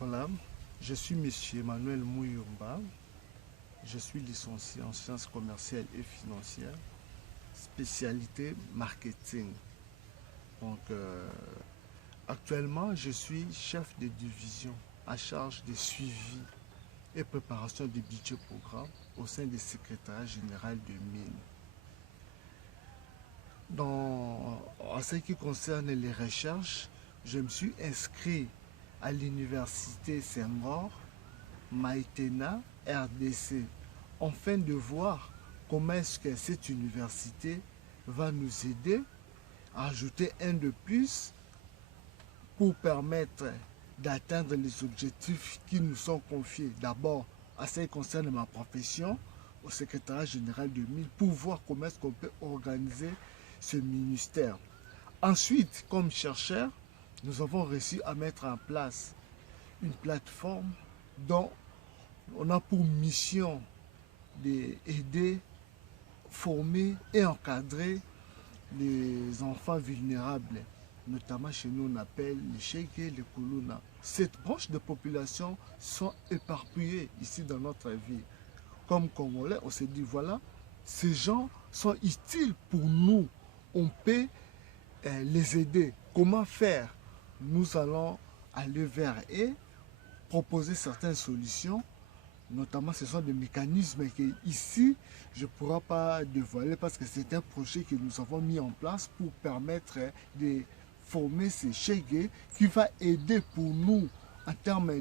Voilà, je suis Monsieur Emmanuel Mouyumba. Je suis licencié en sciences commerciales et financières, spécialité marketing. Donc, actuellement, je suis chef de division à charge des suivis et préparation du budget programme au sein du secrétariat général de mines. En ce qui concerne les recherches, je me suis inscrit à l'université Senghor, Maïtena, RDC, afin de voir comment est-ce que cette université va nous aider à ajouter un de plus pour permettre d'atteindre les objectifs qui nous sont confiés. D'abord, à ce qui concerne ma profession, au secrétariat général de mines, pour voir comment est-ce qu'on peut organiser ce ministère. Ensuite, comme chercheur, nous avons réussi à mettre en place une plateforme dont on a pour mission d'aider, former et encadrer les enfants vulnérables. Notamment chez nous, on appelle les Chegues, les Koulouna. Cette branche de population sont éparpillées ici dans notre ville. Comme Congolais, on s'est dit, voilà, ces gens sont utiles pour nous. On peut les aider. Comment faire? Nous allons aller vers eux, proposer certaines solutions. Notamment, ce sont des mécanismes que ici, je ne pourrai pas dévoiler parce que c'est un projet que nous avons mis en place pour permettre de former ces Chegues qui va aider pour nous en termes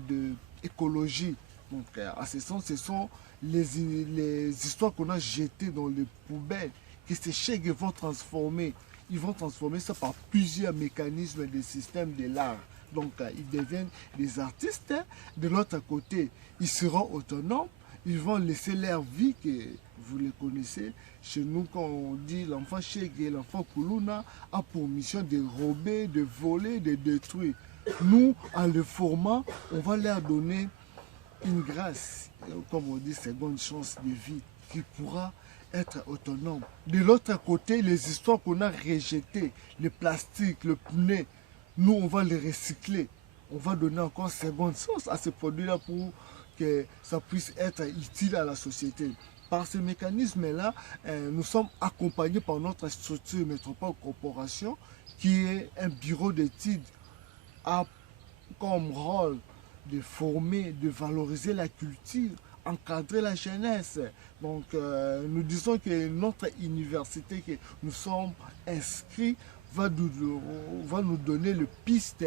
d'écologie. Donc, à ce sens, ce sont les histoires qu'on a jetées dans les poubelles que ces Chegues vont transformer. Ils vont transformer ça par plusieurs mécanismes des systèmes de l'art. Donc, ils deviennent des artistes. De l'autre côté, ils seront autonomes. Ils vont laisser leur vie, que vous les connaissez. Chez nous, quand on dit l'enfant Chegué, l'enfant Koulouna a pour mission de rober, de voler, de détruire. Nous, en le formant, on va leur donner une grâce, comme on dit, seconde chance de vie, qui pourra être autonome. De l'autre côté, les histoires qu'on a rejetées, le plastique, le pneu, nous, on va les recycler. On va donner encore seconde chance à ces produits-là pour que ça puisse être utile à la société. Par ce mécanisme-là, nous sommes accompagnés par notre structure Métropole Corporation, qui est un bureau d'études a comme rôle de former, de valoriser la culture, encadrer la jeunesse. Donc, nous disons que notre université que nous sommes inscrits va nous donner le piste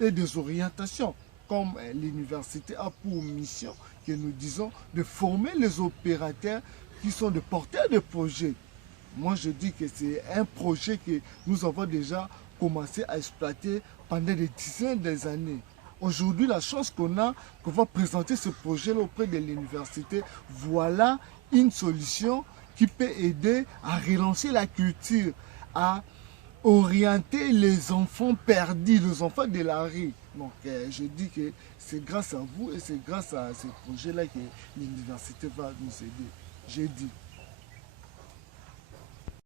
et des orientations. Comme l'université a pour mission, que nous disons, de former les opérateurs qui sont des porteurs de projets. Moi, je dis que c'est un projet que nous avons déjà commencé à exploiter pendant des dizaines d'années. Aujourd'hui, la chance qu'on a, qu'on va présenter ce projet-là auprès de l'université, voilà une solution qui peut aider à relancer la culture, à orienter les enfants perdus, les enfants de la rue. Donc, je dis que c'est grâce à vous et c'est grâce à ce projet-là que l'université va nous aider. J'ai dit.